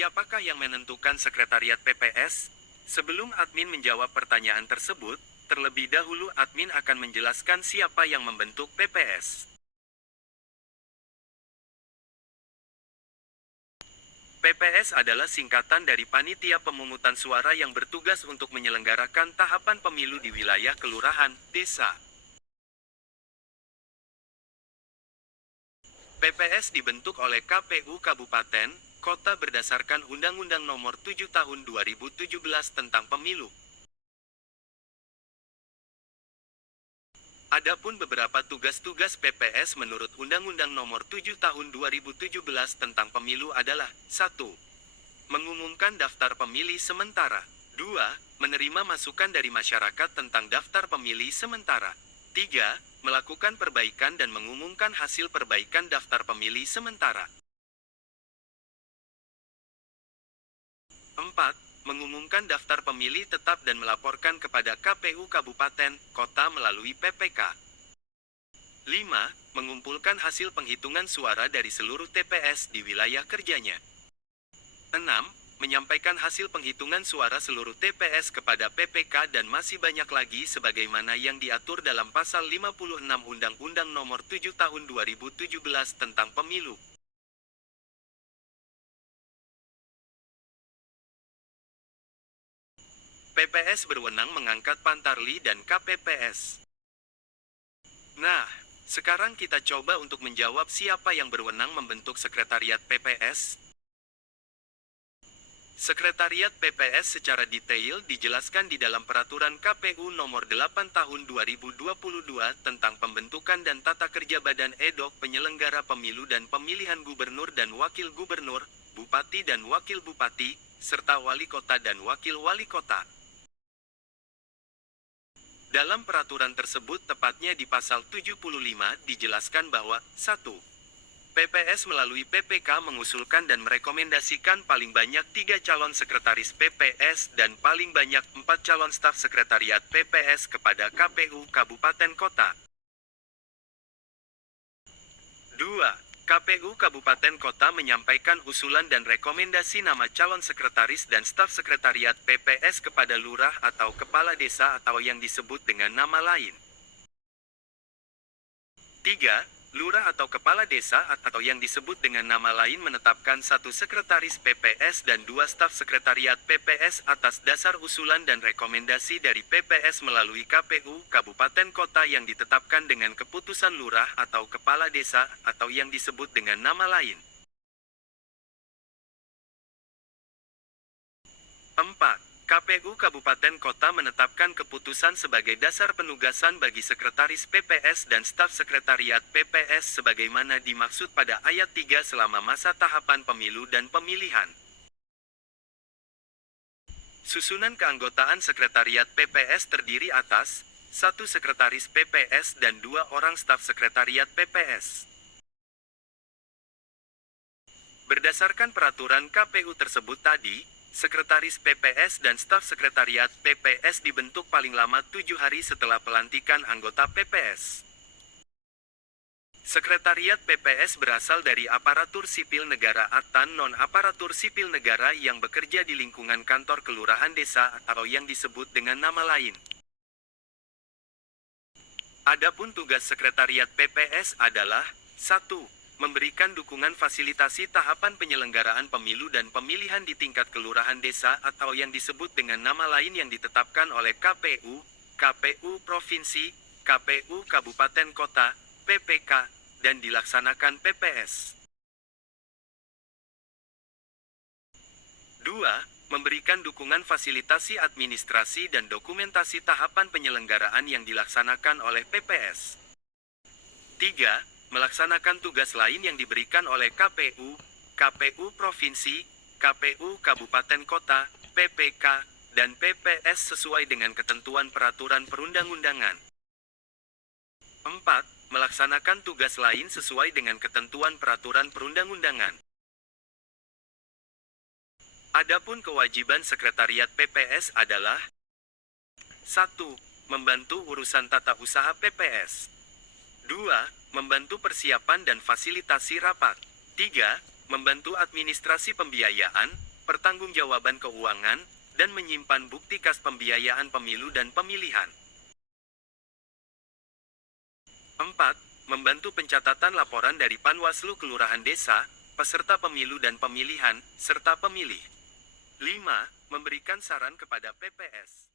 Siapakah yang menentukan sekretariat PPS? Sebelum admin menjawab pertanyaan tersebut, terlebih dahulu admin akan menjelaskan siapa yang membentuk PPS. PPS adalah singkatan dari Panitia Pemungutan Suara yang bertugas untuk menyelenggarakan tahapan pemilu di wilayah kelurahan, desa. PPS dibentuk oleh KPU Kabupaten, Kota berdasarkan Undang-Undang Nomor 7 Tahun 2017 tentang Pemilu. Adapun beberapa tugas-tugas PPS menurut Undang-Undang Nomor 7 Tahun 2017 tentang Pemilu adalah 1. Mengumumkan daftar pemilih sementara. 2. Menerima masukan dari masyarakat tentang daftar pemilih sementara. 3. Melakukan perbaikan dan mengumumkan hasil perbaikan daftar pemilih sementara. 4. Mengumumkan daftar pemilih tetap dan melaporkan kepada KPU Kabupaten, Kota melalui PPK. 5. Mengumpulkan hasil penghitungan suara dari seluruh TPS di wilayah kerjanya. 6. Menyampaikan hasil penghitungan suara seluruh TPS kepada PPK dan masih banyak lagi sebagaimana yang diatur dalam Pasal 56 Undang-Undang Nomor 7 Tahun 2017 tentang Pemilu. PPS berwenang mengangkat Pantarli dan KPPS. Nah, sekarang kita coba untuk menjawab siapa yang berwenang membentuk sekretariat PPS. Sekretariat PPS secara detail dijelaskan di dalam Peraturan KPU Nomor 8 Tahun 2022 tentang pembentukan dan tata kerja Badan Ad-hoc Penyelenggara Pemilu dan Pemilihan Gubernur dan Wakil Gubernur, Bupati dan Wakil Bupati, serta Wali Kota dan Wakil Wali Kota. Dalam peraturan tersebut tepatnya di pasal 75 dijelaskan bahwa 1. PPS melalui PPK mengusulkan dan merekomendasikan paling banyak 3 calon sekretaris PPS dan paling banyak 4 calon staf sekretariat PPS kepada KPU Kabupaten Kota. 2. KPU Kabupaten Kota menyampaikan usulan dan rekomendasi nama calon sekretaris dan staf sekretariat PPS kepada lurah atau kepala desa atau yang disebut dengan nama lain. 3. Lurah atau kepala desa atau yang disebut dengan nama lain menetapkan 1 sekretaris PPS dan 2 staf sekretariat PPS atas dasar usulan dan rekomendasi dari PPS melalui KPU Kabupaten Kota yang ditetapkan dengan keputusan lurah atau kepala desa atau yang disebut dengan nama lain. 4. KPU Kabupaten Kota menetapkan keputusan sebagai dasar penugasan bagi sekretaris PPS dan staf sekretariat PPS sebagaimana dimaksud pada ayat 3 selama masa tahapan pemilu dan pemilihan. Susunan keanggotaan sekretariat PPS terdiri atas 1 sekretaris PPS dan 2 orang staf sekretariat PPS. Berdasarkan peraturan KPU tersebut tadi, Sekretaris PPS dan staf sekretariat PPS dibentuk paling lama 7 hari setelah pelantikan anggota PPS. Sekretariat PPS berasal dari aparatur sipil negara atau non-aparatur sipil negara yang bekerja di lingkungan kantor kelurahan desa atau yang disebut dengan nama lain. Adapun tugas sekretariat PPS adalah 1. Memberikan dukungan fasilitasi tahapan penyelenggaraan pemilu dan pemilihan di tingkat kelurahan desa atau yang disebut dengan nama lain yang ditetapkan oleh KPU, KPU Provinsi, KPU Kabupaten Kota, PPK, dan dilaksanakan PPS. 2. Memberikan dukungan fasilitasi administrasi dan dokumentasi tahapan penyelenggaraan yang dilaksanakan oleh PPS. 3. Melaksanakan tugas lain yang diberikan oleh KPU, KPU Provinsi, KPU Kabupaten Kota, PPK, dan PPS sesuai dengan ketentuan peraturan perundang-undangan. 4. Melaksanakan tugas lain sesuai dengan ketentuan peraturan perundang-undangan. Adapun kewajiban sekretariat PPS adalah 1. Membantu urusan tata usaha PPS. 2. Membantu persiapan dan fasilitasi rapat. 3. Membantu administrasi pembiayaan, pertanggungjawaban keuangan, dan menyimpan bukti kas pembiayaan pemilu dan pemilihan. 4. Membantu pencatatan laporan dari Panwaslu Kelurahan Desa, peserta pemilu dan pemilihan, serta pemilih. 5. Memberikan saran kepada PPS.